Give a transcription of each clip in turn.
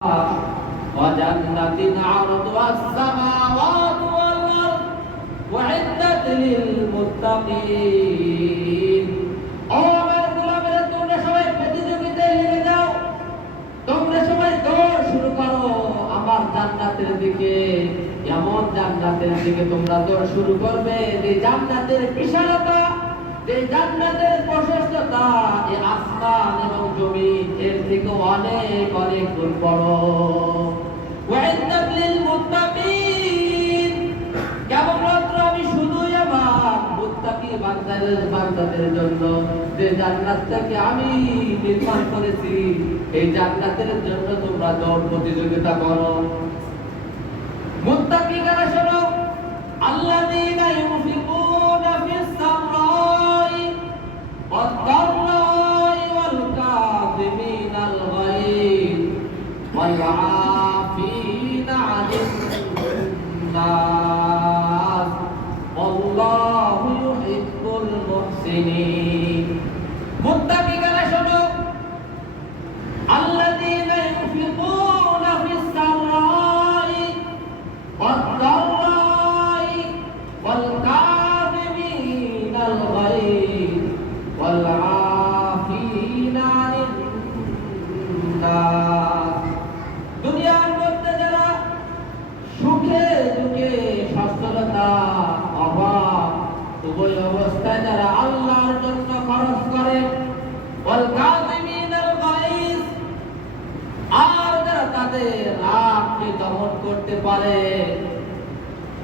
وجنة عرضها السماوات والأرض وعدت للمتقين আমার গোলামেরা তোমরা সবাই প্রতিযোগিতায় লেগে যাও তোমরা সবাই দৌড় শুরু করো আমার জান্নাতের দিকে এমন জান্নাতের দিকে তোমরা দৌড় শুরু করবে যে জান্নাতের বিশালতা যে জান্নাতের প্রশস্ততা এই আসমান এবং জমিন এর থেকে অনেক অনেক গুণ বড় ওয়াইদাত লিল মুত্তাকিন কেবলমাত্র আমি শুধুই আমার মুত্তাকি বান্দাদের জন্য যে জান্নাতটাকে আমি নির্মাণ করেছি এই জান্নাতের জন্য তোমরা দৌড় প্রতিযোগিতা করো মুত্তাকি কারা শোনো আল্লাযীনা ইউনফিকুনা ফিস সাররাই ওয়াদ-দাররাই ওয়াল কাযিমিনাল গায়জ ওয়াল আফিনা আনিন নাস আল্লাহু ইউহিব্বুল মুহসিনিন মুত্তাকি কারা শোনো আল্লাযীনা ইউনফিকুনা ফিস সাররাই ওয়াদ-দাররাই ওয়াল কাযিমিনাল গায়জ ওয়াল আফিনা আনিন নাস দুনিয়ার মধ্যে যারা সুখে দুঃখে সচ্ছলতা অভাব উভয় অবস্থায় যারা আল্লাহর জন্য খরচ করে ওয়াল কাযিমিনাল গায়জ আর যারা তাদের রাগকে দমন করতে পারে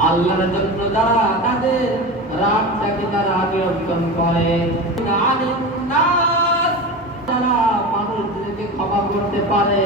আল্লাহর জন্য যারা তাদের রাগটাকে তারা নিয়ন্ত্রণ করে আনিন নাস যারা মানুষদেরকে ক্ষমা করতে পারে